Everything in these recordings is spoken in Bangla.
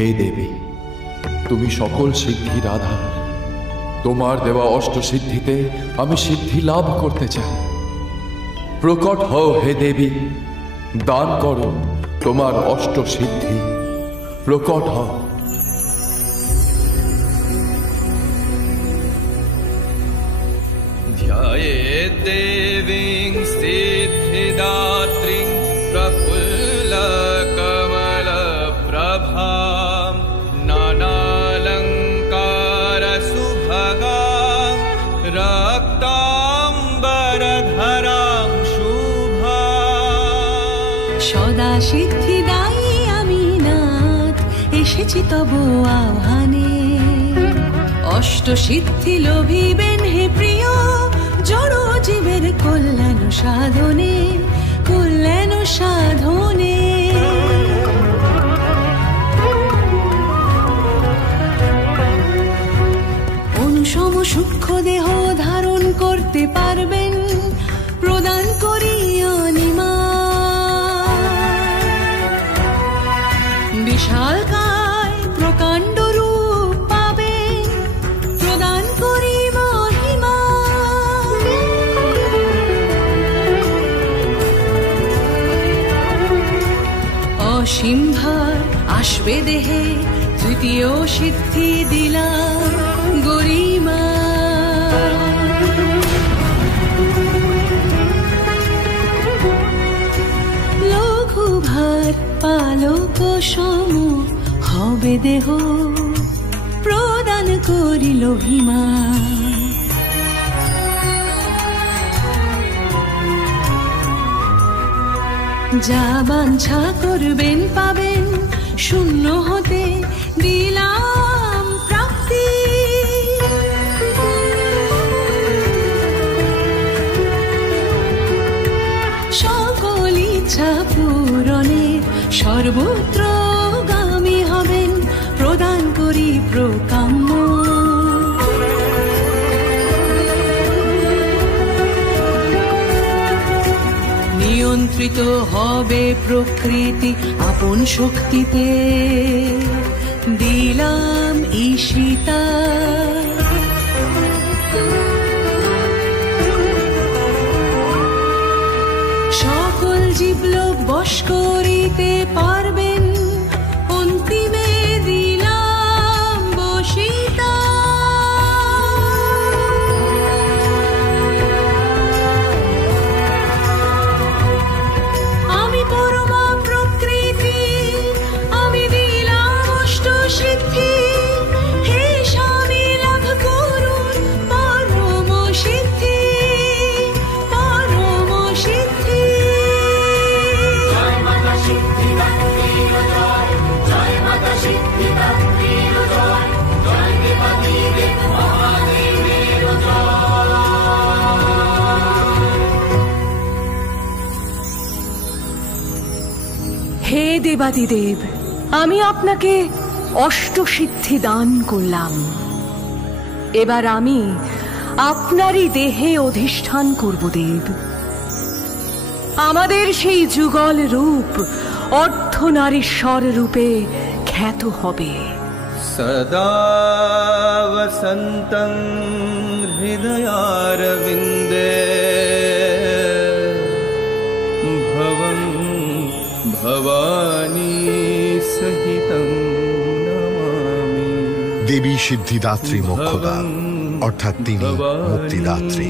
হে দেবী, তুমি সকল সিদ্ধির আধার। তোমার দেওয়া অষ্টসিদ্ধিতে আমি সিদ্ধি লাভ করতে চাই। প্রকট হও হে দেবী, দান করো তোমার অষ্টসিদ্ধি। প্রকট হও। ध्यायेत् देवीं सिद्धिदात्रीं प्रफुल्लकमलप्रभां नानालङ्कारसुभगां रक्ताम्बरधरां शुभां। সদা সিদ্ধিদায়ী আমি নাথ, এসেছি তব আহ্বানে। অষ্টসিদ্ধি লোভিবেন হে প্রিয়, জড় জীবের কল্যাণ সাধনে, কল্যাণ সাধনে। অনুসম সূক্ষ্ম দেহ ধারণ করতে পারবেন, প্রদান করি অনিমা। বিশালকায় প্রকাণ্ড রূপ পাবেন, প্রদান করি মহিমা। অসীম ভার আসবে দেহে, তৃতীয় সিদ্ধি দিলাম গরিমা। লঘু ভার পালক সম হবে দেহ, প্রদান করিল ভীমা। যা বাঞ্ছা করবেন পাবেন, শূন্য হতে দিলাম প্রাপ্তি। সকল ইচ্ছা পূরণের সর্বত্র গামী হবেন, প্রদান করি প্রকাম্য। নিয়ন্ত্রিত হবে প্রকৃতি আপন শক্তিতে, দিলাম ঈশিতা। সকল জীবলোক বশ করিতে পারবেন, অন্তিমে দিলাম বশিতা। আমি পরমা প্রকৃতি, আমি দিলাম অষ্টসিদ্ধি। হে স্বামী লাভ করুন পরম সিদ্ধি, পরম সিদ্ধি। জয় মাতা সিদ্ধিদাত্রীর জয়, জয় মাতা সিদ্ধিদাত্রীর জয়, জয় দেবাদিদেব মহাদেবের জয়। হে দেবাদিদেব, আমি আপনাকে অষ্টসিদ্ধি দান করলাম। এবার আমি আপনারই দেহে অধিষ্ঠান করব দেব। আমাদের সেই যুগল রূপ অর্ধনারীশ্বর রূপে খ্যাত হবে। सदा वसन्तं हृदयारविन्दे भवं भवानी सहितं नमामि। দেবী সিদ্ধিদাত্রী মোক্ষদা, অর্থাৎ তিনি মুক্তিদাত্রী।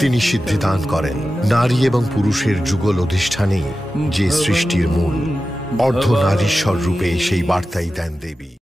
তিনি সিদ্ধিদান করেন। নারী এবং পুরুষের যুগল অধিষ্ঠানেই যে সৃষ্টির মূল, অর্ধনারীশ্বর রূপে সেই বার্তাই দেন দেবী।